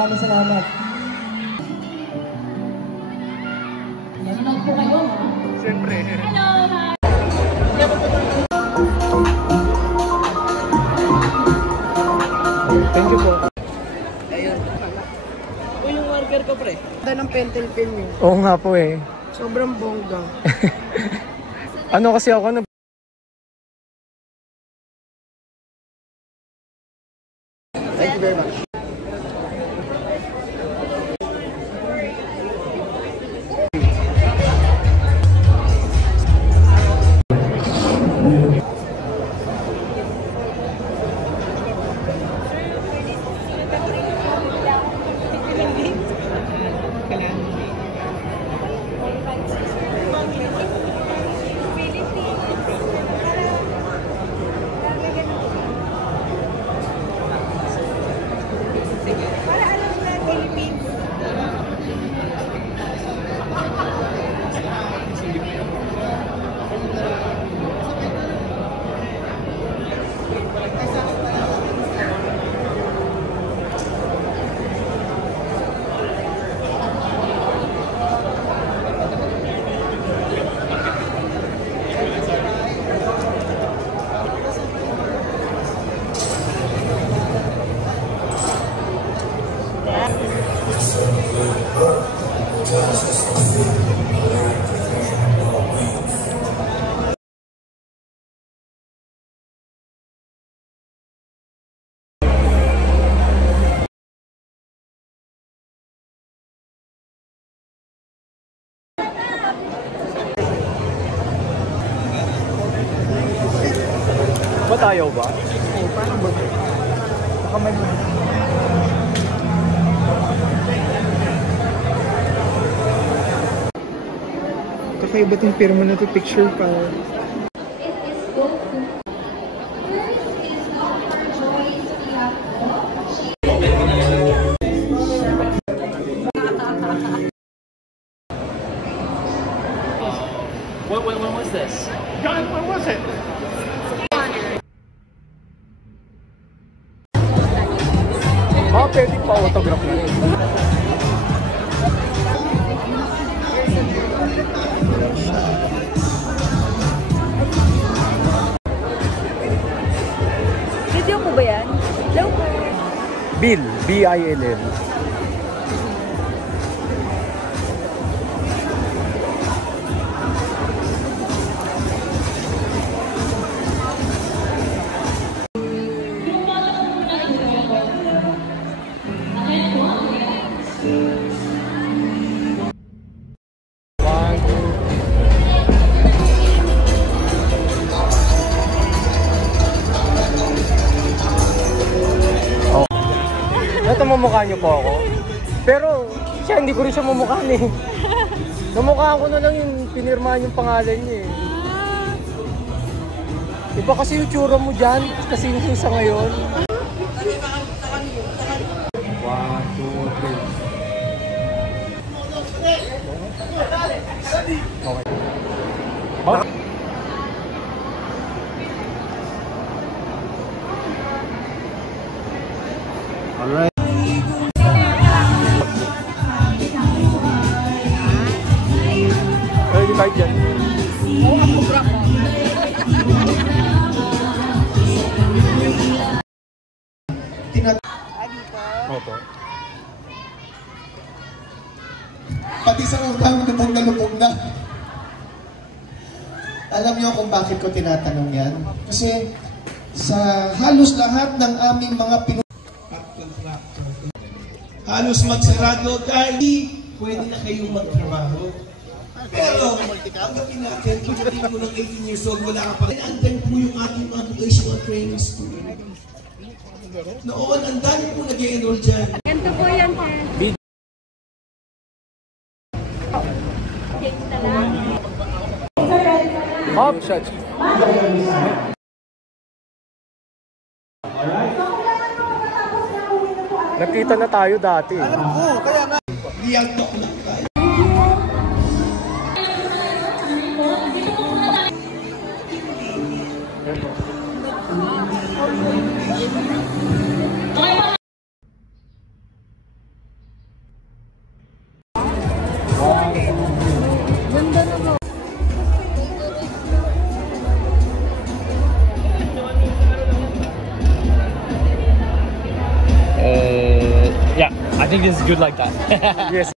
Maraming salamat. Nanonood po kayo, ha? Siyempre. Hello, hi! Thank you po. Ayun. Ito yung worker ko, pre. Ganda ng pentel pen niyo. Oo nga po eh. Sobrang bongga. Ano kasi ako Thank you very much. ba't ayaw ba? Oo, paano ba? Baka may... Kakaiba't yung pirma na ito, picture pa. When was this? God, when was it? Oh, pwede pa autograph na rin. Video po ba yan? Hello po. Bill, B-I-L-L. Ito mamukha niyo po ako. Pero siya, hindi ko rin siya mamukhaan eh. Namukha ko na lang yung pinirmahan yung pangalan niya eh. Iba kasi yung tsura mo dyan, kasi yung sa ngayon. 1, 2, 3. Okay. Alright. Kahit yan. Oo, ako bra ko. Opo. Pati sa utang lubog na lubog na. Alam niyo kung bakit ko tinatanong yan? Kasi sa halos lahat ng aming mga halos magsarado dahil pwede na kayong magtrabaho. Pero, pagdating natin, pagdating mo ng 18 years old, wala ka pa. Andyan po yung ating mga vocational training student. Noon, ang dami po nag-enroll dyan. Ganito po yan, sir. Hop shot. Nakita na tayo dati. Alam ko, kaya nga. Real talk lang tayo. I think this is good like that. Yes.